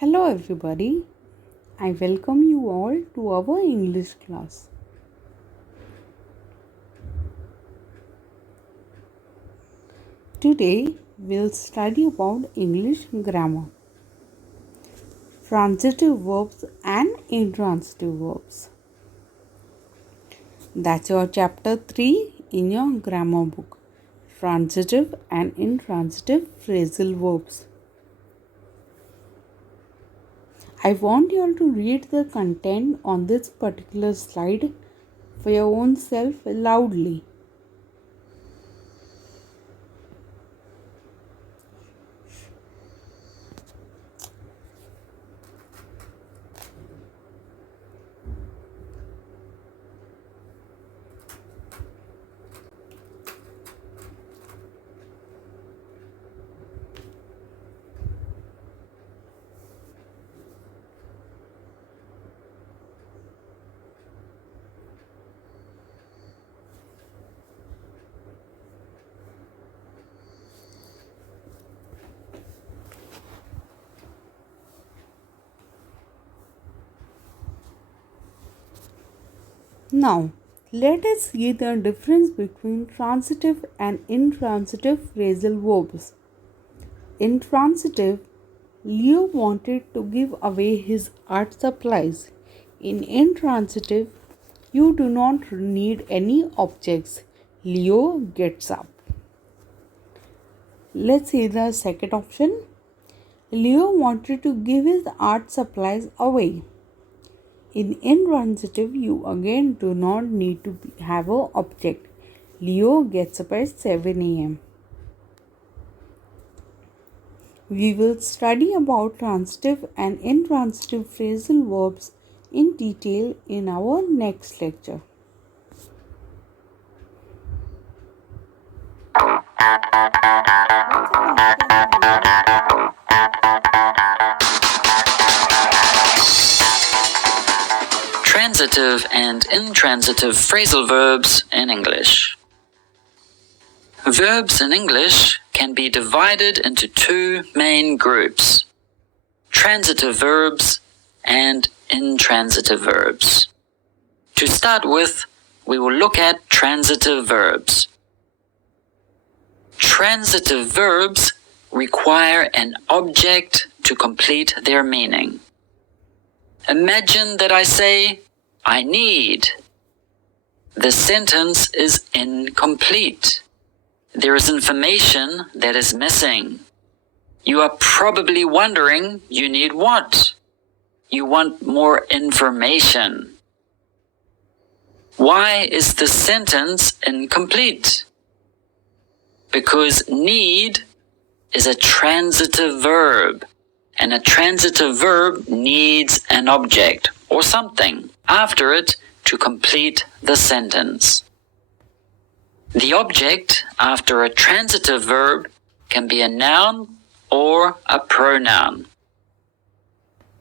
Hello everybody. I welcome you all to our English class. Today we'll study about English grammar, transitive verbs and intransitive verbs. That's your chapter 3 in your grammar book, transitive and intransitive phrasal verbs. I want you all to read the content on this particular slide for your own self loudly. Now, let us see the difference between transitive and intransitive phrasal verbs. In transitive, Leo wanted to give away his art supplies. In intransitive, you do not need any objects. Leo gets up. Let's see the second option. Leo wanted to give his art supplies away. In intransitive, you again do not need to have an object. Leo gets up at 7 a.m. We will study about transitive and intransitive phrasal verbs in detail in our next lecture. Transitive and intransitive phrasal verbs in English. Verbs in English can be divided into two main groups: transitive verbs and intransitive verbs. To start with, we will look at transitive verbs. Transitive verbs require an object to complete their meaning. Imagine that I say, I need. The sentence is incomplete. There is information that is missing. You are probably wondering, you need what? You want more information. Why is the sentence incomplete? Because need is a transitive verb, and a transitive verb needs an object or something after it to complete the sentence. The object after a transitive verb can be a noun or a pronoun.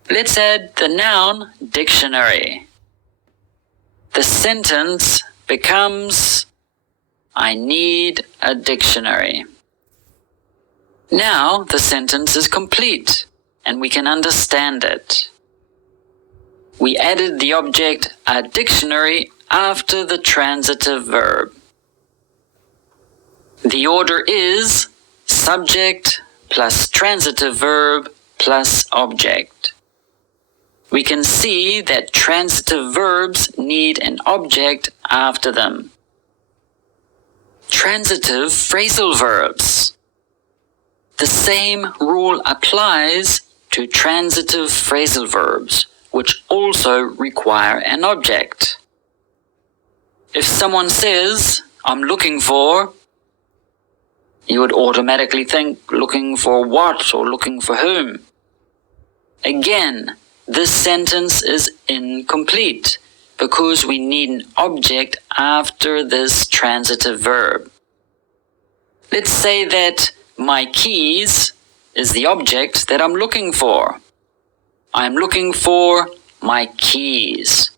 Let's add the noun dictionary. The sentence becomes, I need a dictionary. Now the sentence is complete and we can understand it. We added the object a dictionary after the transitive verb. The order is subject plus transitive verb plus object. We can see that transitive verbs need an object after them. Transitive phrasal verbs. The same rule applies to transitive phrasal verbs, which also require an object. If someone says, I'm looking for, you would automatically think looking for what or looking for whom. Again, this sentence is incomplete because we need an object after this transitive verb. Let's say that my keys is the object that I'm looking for. I'm looking for my keys.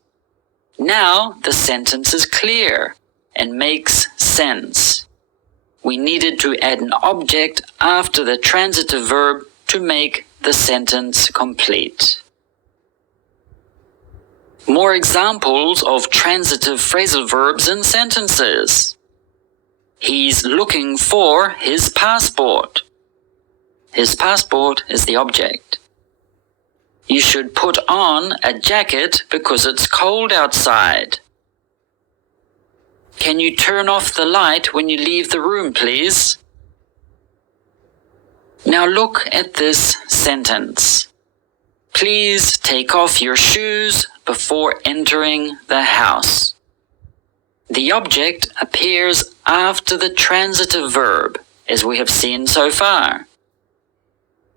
Now the sentence is clear and makes sense. We needed to add an object after the transitive verb to make the sentence complete. More examples of transitive phrasal verbs in sentences. He's looking for his passport. His passport is the object. You should put on a jacket because it's cold outside. Can you turn off the light when you leave the room, please? Now look at this sentence. Please take off your shoes before entering the house. The object appears after the transitive verb, as we have seen so far.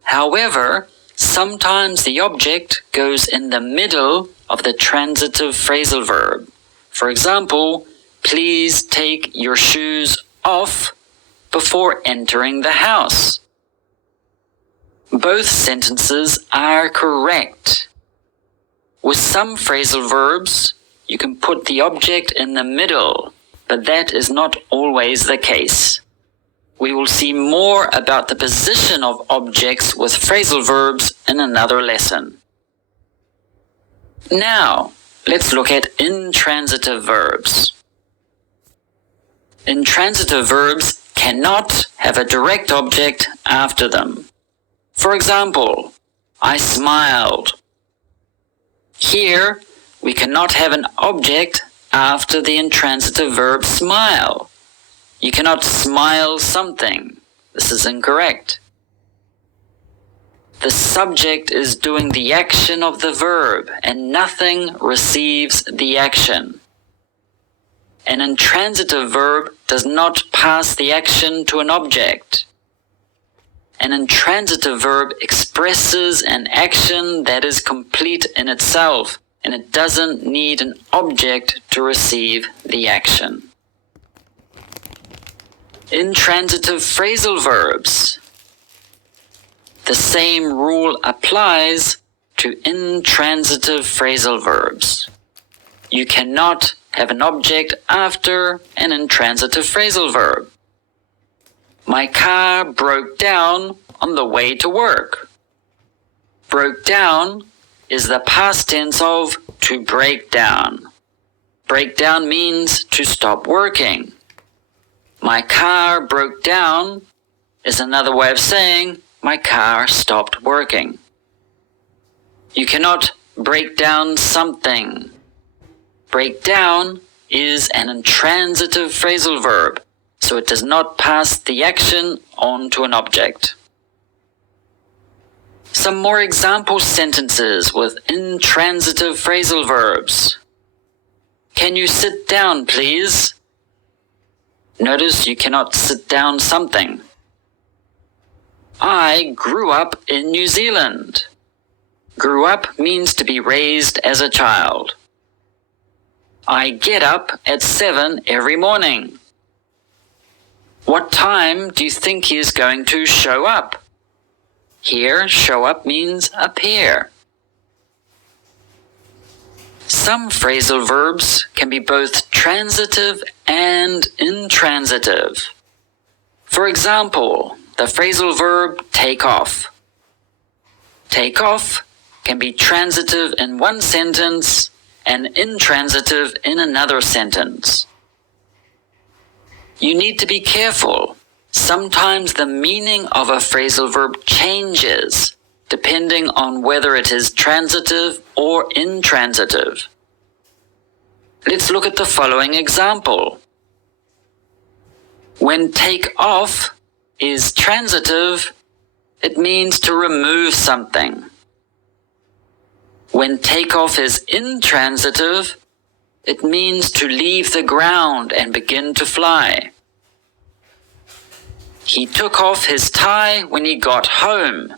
However, sometimes the object goes in the middle of the transitive phrasal verb. For example, please take your shoes off before entering the house. Both sentences are correct. With some phrasal verbs, you can put the object in the middle, but that is not always the case. We will see more about the position of objects with phrasal verbs in another lesson. Now, let's look at intransitive verbs. Intransitive verbs cannot have a direct object after them. For example, I smiled. Here, we cannot have an object after the intransitive verb smile. You cannot smile something. This is incorrect. The subject is doing the action of the verb, and nothing receives the action. An intransitive verb does not pass the action to an object. An intransitive verb expresses an action that is complete in itself, and it doesn't need an object to receive the action. Intransitive phrasal verbs. The same rule applies to intransitive phrasal verbs. You cannot have an object after an intransitive phrasal verb. My car broke down on the way to work. Broke down is the past tense of to break down. Break down means to stop working. My car broke down is another way of saying my car stopped working. You cannot break down something. Break down is an intransitive phrasal verb, so it does not pass the action on to an object. Some more example sentences with intransitive phrasal verbs. Can you sit down, please? Notice you cannot sit down something. I grew up in New Zealand. Grew up means to be raised as a child. I get up at 7 every morning. What time do you think he is going to show up? Here, show up means appear. Some phrasal verbs can be both transitive and intransitive. For example, the phrasal verb take off. Take off can be transitive in one sentence and intransitive in another sentence. You need to be careful. Sometimes the meaning of a phrasal verb changes depending on whether it is transitive or intransitive. Let's look at the following example. When take off is transitive, it means to remove something. When take off is intransitive, it means to leave the ground and begin to fly. He took off his tie when he got home.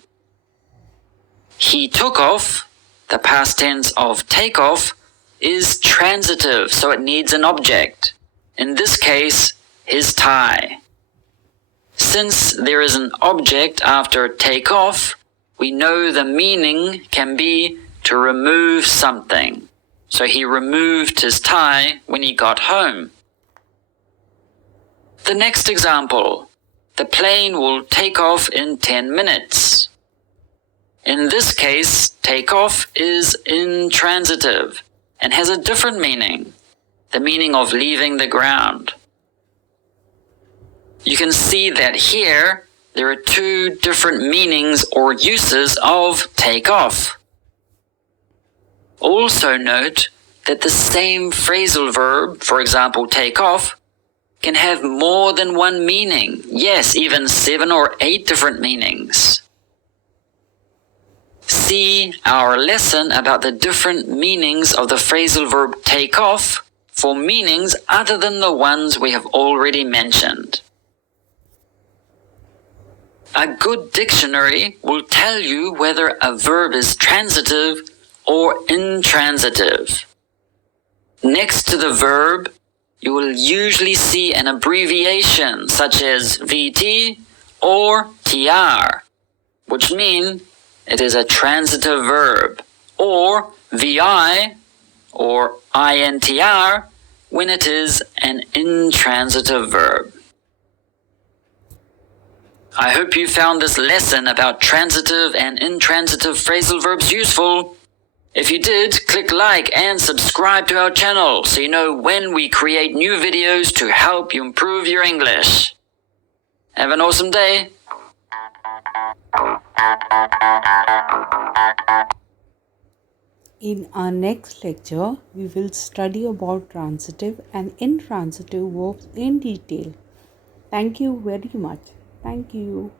He took off, the past tense of take off, is transitive, so it needs an object. In this case, his tie. Since there is an object after take off, we know the meaning can be to remove something. So he removed his tie when he got home. The next example. The plane will take off in 10 minutes. In this case, take off is intransitive and has a different meaning, the meaning of leaving the ground. You can see that here there are two different meanings or uses of take off. Also note that the same phrasal verb, for example, take off, can have more than one meaning. Yes, even 7 or 8 different meanings. See our lesson about the different meanings of the phrasal verb take off for meanings other than the ones we have already mentioned. A good dictionary will tell you whether a verb is transitive or intransitive. Next to the verb, you will usually see an abbreviation such as VT or TR, which mean it is a transitive verb, or VI or INTR when it is an intransitive verb. I hope you found this lesson about transitive and intransitive phrasal verbs useful. If you did, click like and subscribe to our channel so you know when we create new videos to help you improve your English. Have an awesome day. In our next lecture, we will study about transitive and intransitive verbs in detail. Thank you very much. Thank you.